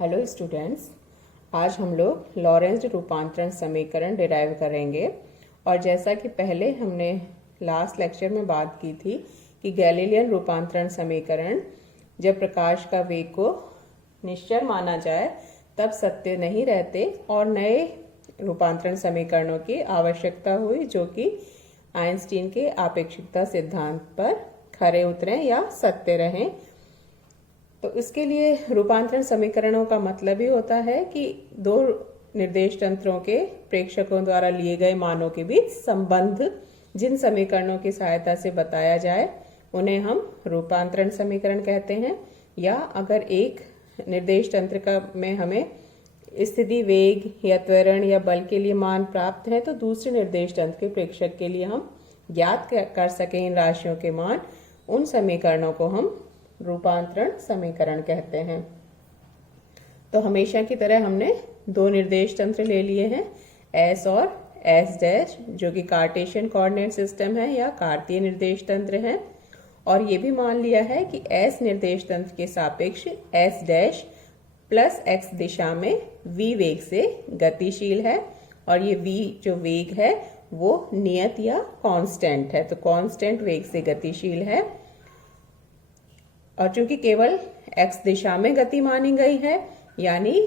Hello students, आज हम लोग लॉरेंज रूपांतरण समीकरण डिराइव करेंगे। और जैसा कि पहले हमने लास्ट लेक्चर में बात की थी कि गैलीलियन रूपांतरण समीकरण जब प्रकाश का वेग को निश्चर माना जाए तब सत्य नहीं रहते और नए रूपांतरण समीकरणों की आवश्यकता हुई जो कि आइंस्टीन के आपेक्षिकता सिद्धांत पर खरे उतरें या सत्य रहें। तो इसके लिए रूपांतरण समीकरणों का मतलब ही होता है कि दो निर्देश तंत्रों के प्रेक्षकों द्वारा लिए गए मानों के बीच संबंध जिन समीकरणों की सहायता से बताया जाए उन्हें हम रूपांतरण समीकरण कहते हैं। या अगर एक निर्देश तंत्र का में हमें स्थिति, वेग या त्वरण या बल के लिए मान प्राप्त है तो दूसरे निर्देश तंत्र के प्रेक्षक के लिए हम ज्ञात कर सकें इन राशियों के मान, उन समीकरणों को हम रूपांतरण समीकरण कहते हैं। तो हमेशा की तरह हमने दो निर्देश तंत्र ले लिए हैं, एस और एस डैश, जो कि कार्टेशियन कोऑर्डिनेट सिस्टम है या कार्तीय निर्देश तंत्र है। और ये भी मान लिया है कि एस निर्देश तंत्र के सापेक्ष एस डैश प्लस एक्स दिशा में v वेग से गतिशील है और ये v जो वेग है वो नियत या कांस्टेंट है, तो कांस्टेंट वेग से गतिशील है। और चूंकि केवल x दिशा में गति मानी गई है, यानी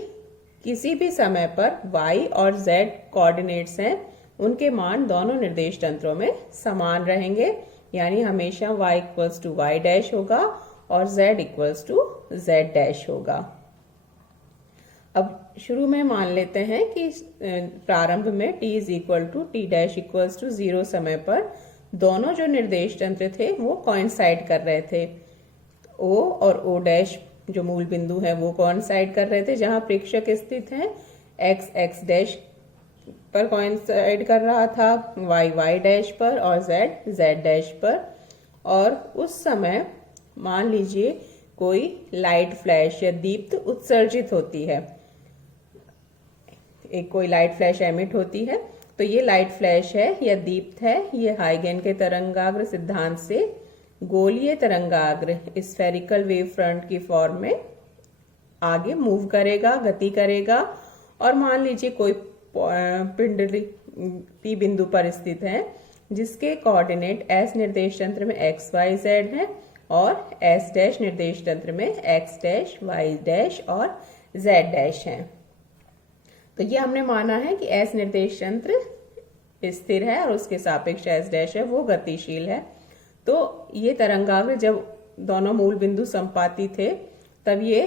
किसी भी समय पर y और z कोऑर्डिनेट्स हैं उनके मान दोनों निर्देश तंत्रों में समान रहेंगे, यानी हमेशा y equals to y dash होगा और z equals to z dash होगा। अब शुरू में मान लेते हैं कि प्रारंभ में t is equal to t dash equals to 0 समय पर दोनों जो निर्देश तंत्र थे वो कोइंसाइड कर रहे थे। O और O डैश जो मूल बिंदु है वो कोइंसाइड कर रहे थे, जहां प्रेक्षक स्थित है x x डैश पर कोइंसाइड कर रहा था, y y डैश पर और z z डैश पर। और उस समय मान लीजिए कोई लाइट फ्लैश या दीप्त उत्सर्जित होती है, एक कोई लाइट फ्लैश एमिट होती है, तो ये लाइट फ्लैश है या दीप्त है, ये हाइगेन के तरंगाग्र सिद्धांत से गोलीय तरंगाग्र स्फेरिकल वेव फ्रंट की फॉर्म में आगे मूव करेगा, गति करेगा। और मान लीजिए कोई पिंडली P बिंदु पर स्थित है जिसके कोऑर्डिनेट S निर्देश तंत्र में x y z है और S डैश निर्देश तंत्र में x डैश y डैश और z डैश है। तो ये हमने माना है कि S निर्देश तंत्र स्थिर है और उसके सापेक्ष S डैश है वो गतिशील है। तो ये तरंगाग्र जब दोनों मूल बिंदु संपाती थे तब ये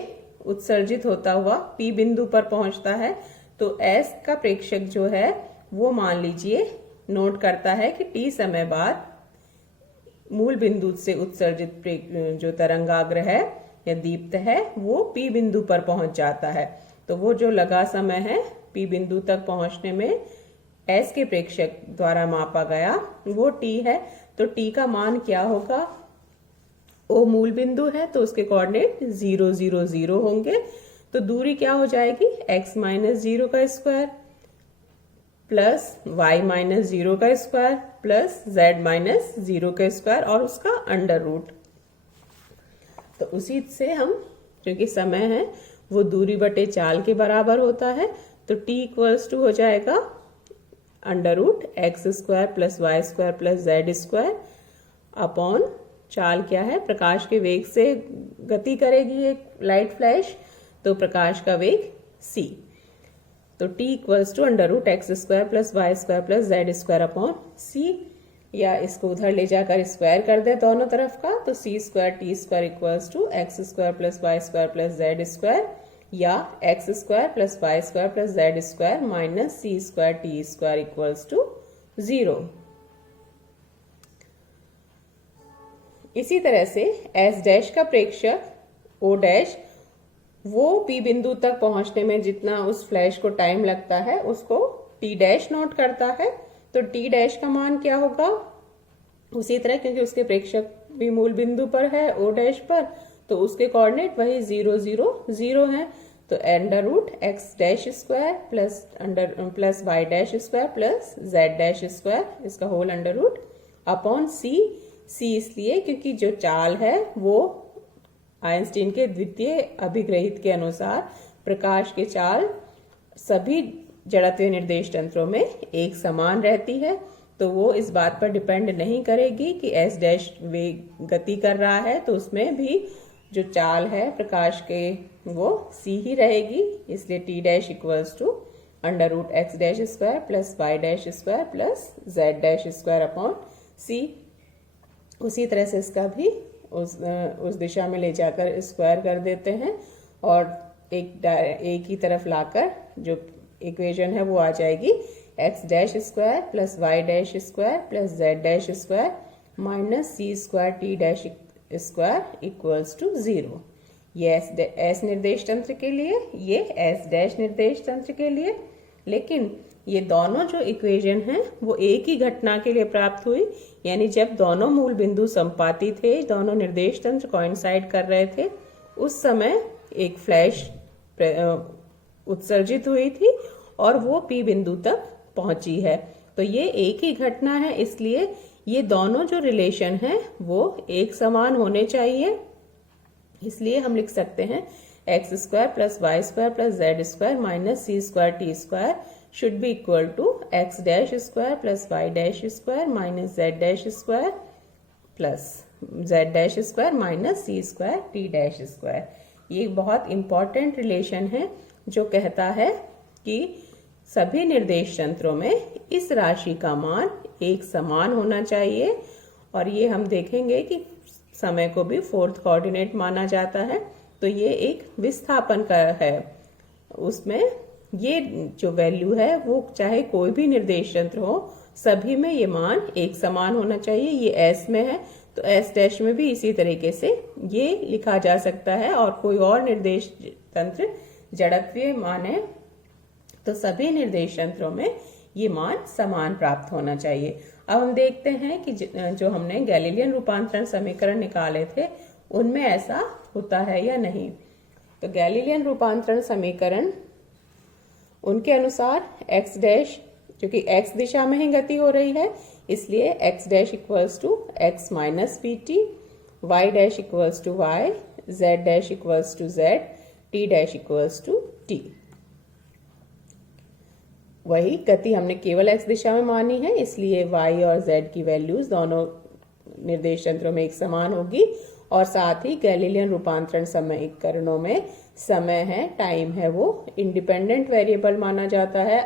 उत्सर्जित होता हुआ P बिंदु पर पहुंचता है। तो S का प्रेक्षक जो है वो मान लीजिए नोट करता है कि T समय बाद मूल बिंदु से उत्सर्जित जो तरंगाग्र है या दीप्त है वो P बिंदु पर पहुंच जाता है। तो वो जो लगा समय है P बिंदु तक पहुंचने में S के प्रेक्षक द्वारा मापा गया वो T है। तो T का मान क्या होगा? O मूल बिंदु है तो उसके कोऑर्डिनेट 0 0 0 होंगे, तो दूरी क्या हो जाएगी? x माइनस 0 का स्क्वायर प्लस y माइनस 0 का स्क्वायर प्लस z माइनस 0 का स्क्वायर और उसका अंडर रूट। तो उसी से हम, क्योंकि समय है वो दूरी बटे चाल के बराबर होता है, तो t इक्वल्स टू हो जाएगा under root x square plus Y square plus Z square upon चाल क्या है? प्रकाश के वेग से गति करेगी एक लाइट फ्लैश, तो प्रकाश का वेग c। तो t equals to under root x square plus Y square plus Z square upon c, या इसको उधर ले जाकर स्क्वायर कर दे दोनों तरफ का, तो c square T square equals to X square plus Y square plus Z square या X square plus Y square plus Z square minus C square T square equals to 0। इसी तरह से एस डैश का प्रेक्षक O dash वो P बिंदु तक पहुंचने में जितना उस फ्लैश को टाइम लगता है उसको टी डैश नोट करता है। तो टी डैश का मान क्या होगा? उसी तरह, क्योंकि उसके प्रेक्षक भी मूल बिंदु पर है ओ डैश पर, तो उसके कोऑर्डिनेट वही 0 0 0 है। तो under root x dash square plus y dash square plus z dash square, इसका whole under root upon c इसलिए क्योंकि जो चाल है वो आइंस्टीन के द्वितीय अभिग्रहित के अनुसार प्रकाश की चाल सभी जड़त्वीय निर्देश तंत्रों में एक समान रहती है, तो वो इस बात पर डिपेंड नहीं करेगी कि एस डैश वेग गति कर रहा है तो उसमें भी जो चाल है प्रकाश के वो c ही रहेगी। इसलिए t dash equals to √x dash square plus y dash square plus z dash square upon c। उसी तरह से इसका भी उस दिशा में ले जाकर स्क्वायर कर देते हैं और एक ही तरफ लाकर जो इक्वेशन है वो आ जाएगी x dash square plus y dash square plus z dash square minus c square t dash square equals to 0। ये एस निर्देश तंत्र के लिए, ये एस डैश निर्देश तंत्र के लिए। लेकिन ये दोनों जो इक्वेशन हैं वो एक ही घटना के लिए प्राप्त हुई, यानी जब दोनों मूल बिंदु संपाती थे, दोनों निर्देश तंत्र कोइंसाइड कर रहे थे, उस समय एक फ्लैश उत्सर्जित हुई थी और वो पी बिंदु तक पहुंची है। तो ये एक ही घटना है, इसलिए ये दोनों जो रिलेशन है वो एक समान होने चाहिए। इसलिए हम लिख सकते हैं x square plus Y square plus Z square minus C square T square should be equal to x dash square plus y dash square minus z dash square plus z dash square minus C square t dash square. ये बहुत important relation है जो कहता है कि सभी निर्देश तंत्रों में इस राशि का मान एक समान होना चाहिए। और ये हम देखेंगे कि समय को भी फोर्थ कोऑर्डिनेट माना जाता है, तो ये एक विस्थापन का है। उसमें ये जो वैल्यू है वो चाहे कोई भी निर्देश तंत्र हो, सभी में ये मान एक समान होना चाहिए। ये एस में है तो एस डैश में भी इसी तरीके से ये लिखा जा सकता है। और कोई और निर्देश तंत्र जड़त्वीय माने तो सभी निर्देश तंत्रों में ये मान समान प्राप्त होना चाहिए। अब हम देखते हैं कि जो हमने गैलीलियन रूपांतरण समीकरण निकाले थे उनमें ऐसा होता है या नहीं। तो गैलीलियन रूपांतरण समीकरण उनके अनुसार x डैश, क्योंकि x दिशा में ही गति हो रही है इसलिए x dash equals to x minus v t, y dash equals to y, z dash equals to z, t dash equals to t। वही गति हमने केवल x दिशा में मानी है, इसलिए y और z की वैल्यूज दोनों निर्देश तंत्रों में एक समान होगी। और साथ ही गैलीलियन रूपांतरण समीकरणों में समय है, टाइम है, वो इंडिपेंडेंट वेरिएबल माना जाता है।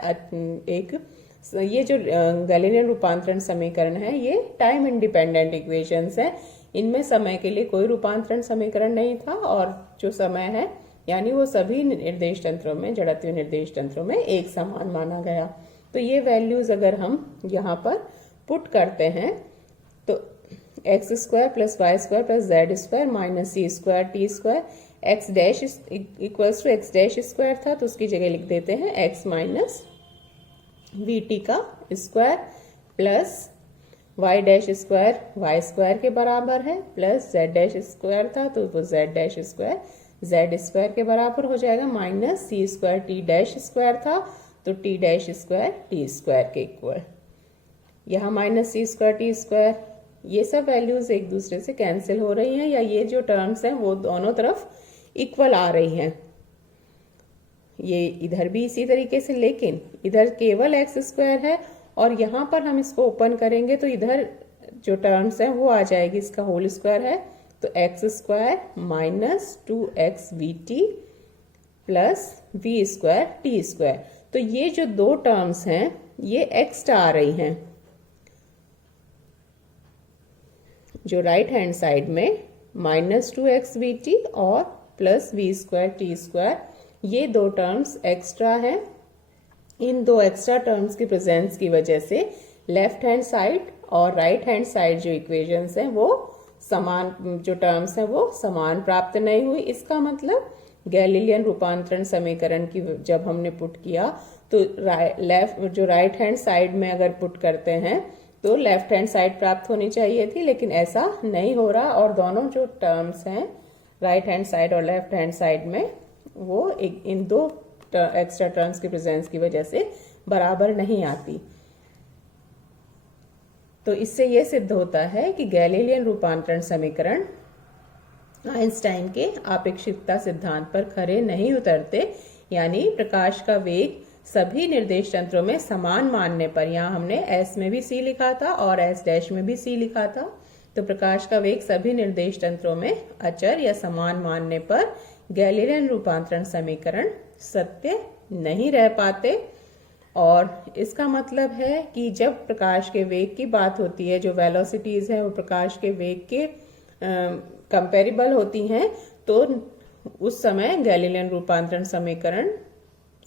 ये जो गैलीलियन रूपांतरण समीकरण है ये टाइम इंडिपेंडेंट इक्वेशंस है। इनमें समय के लिए कोई रूपांतरण समीकरण नहीं था और जो समय है यानी वो सभी निर्देश तंत्रों में, जड़त्वीय निर्देश तंत्रों में एक समान माना गया। तो ये वैल्यूज अगर हम यहाँ पर पुट करते हैं तो x square plus Y square plus Z square minus C square T square, x dash equals to x dash square था तो उसकी जगह लिख देते हैं एक्स माइनस वी टी का square plus y dash square y square के बराबर है प्लस जेड डैश स्क्वायर था तो वो Z dash square Z square के बराबर हो जाएगा माइनस सी स्क्वायर टी डैश स्क्वायर था तो T dash square T square के इक्वल। यहाँ माइनस सी स्क्वायर टी स्क्वायर, ये सब वैल्यूज एक दूसरे से कैंसिल हो रही हैं या ये जो टर्म्स हैं वो दोनों तरफ इक्वल आ रही हैं। ये इधर भी इसी तरीके से, लेकिन इधर केवल एक्स स्क्वायर है और यहाँ पर हम इसको ओपन करेंगे तो इधर जो टर्म्स हैं वो आ जाएगी, इसका होल स्क्वायर है तो x square minus 2x v t plus v square T square. तो ये जो दो टर्म्स हैं ये एक्स्ट्रा आ रही हैं। जो राइट हैंड साइड में माइनस 2x वी टी और plus v square T square, ये दो टर्म्स एक्स्ट्रा हैं। इन दो एक्स्ट्रा टर्म्स की प्रेजेंस की वजह से लेफ्ट हैंड साइड और राइट हैंड साइड जो इक्वेशंस हैं वो समान, जो टर्म्स हैं वो समान प्राप्त नहीं हुई। इसका मतलब गैलीलियन रूपांतरण समीकरण की जब हमने पुट किया तो जो राइट हैंड साइड में अगर पुट करते हैं तो लेफ्ट हैंड साइड प्राप्त होनी चाहिए थी, लेकिन ऐसा नहीं हो रहा और दोनों जो टर्म्स हैं राइट हैंड साइड और लेफ्ट हैंड साइड में वो इन दो एक्स्ट्रा टर्म्स की प्रेजेंस की वजह से बराबर नहीं आती। तो इससे यह सिद्ध होता है कि गैलीलियन रूपांतरण समीकरण आइंस्टाइन के आपेक्षिकता सिद्धांत पर खरे नहीं उतरते। यानी प्रकाश का वेग सभी निर्देश तंत्रों में समान मानने पर, यहाँ हमने s में भी c लिखा था और s डैश में भी c लिखा था, तो प्रकाश का वेग सभी निर्देश तंत्रों में अचर या समान मानने पर गैलीलियन रूपांतरण समीकरण सत्य नहीं रह पाते। और इसका मतलब है कि जब प्रकाश के वेग की बात होती है, जो वेलोसिटीज हैं वो प्रकाश के वेग के कंपेरेबल होती हैं, तो उस समय गैलीलियन रूपांतरण समीकरण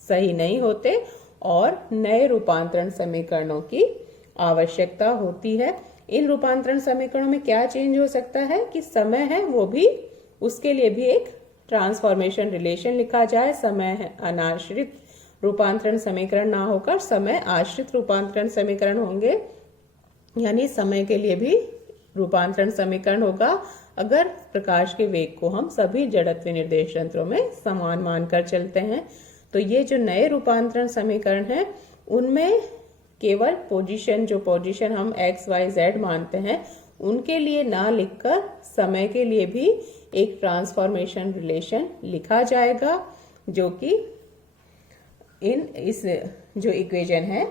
सही नहीं होते और नए रूपांतरण समीकरणों की आवश्यकता होती है। इन रूपांतरण समीकरणों में क्या चेंज हो सकता है कि समय है वो भी, उसके लिए भी एक ट्रांसफॉर्मेशन रिलेशन लिखा जाए। समय है अनाश्रित रूपांतरण समीकरण ना होकर समय आश्रित रूपांतरण समीकरण होंगे, यानी समय के लिए भी रूपांतरण समीकरण होगा अगर प्रकाश के वेग को हम सभी जड़त्व निर्देश तंत्रों में समान मानकर चलते हैं। तो ये जो नए रूपांतरण समीकरण हैं उनमें केवल पोजीशन, जो पोजीशन हम x, y, z मानते हैं, उनके लिए ना लिखकर समय के लिए भी एक ट्रांसफॉर्मेशन रिलेशन लिखा जाएगा, जो कि इस जो इक्वेशन है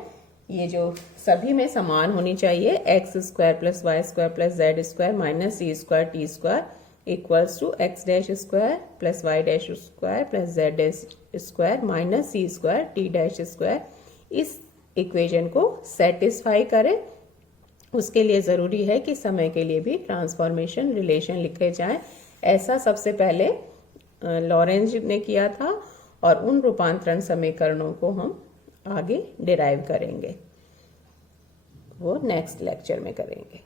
ये जो सभी में समान होनी चाहिए, x square plus Y square plus Z square minus C square T square equals to x dash square plus y dash square plus z dash square minus C square t dash square, इस equation को satisfy करे। उसके लिए जरूरी है कि समय के लिए भी ट्रांसफॉर्मेशन रिलेशन लिखे जाएं। ऐसा सबसे पहले लॉरेंज ने किया था और उन रूपांतरण समीकरणों को हम आगे डिराइव करेंगे, वो नेक्स्ट लेक्चर में करेंगे।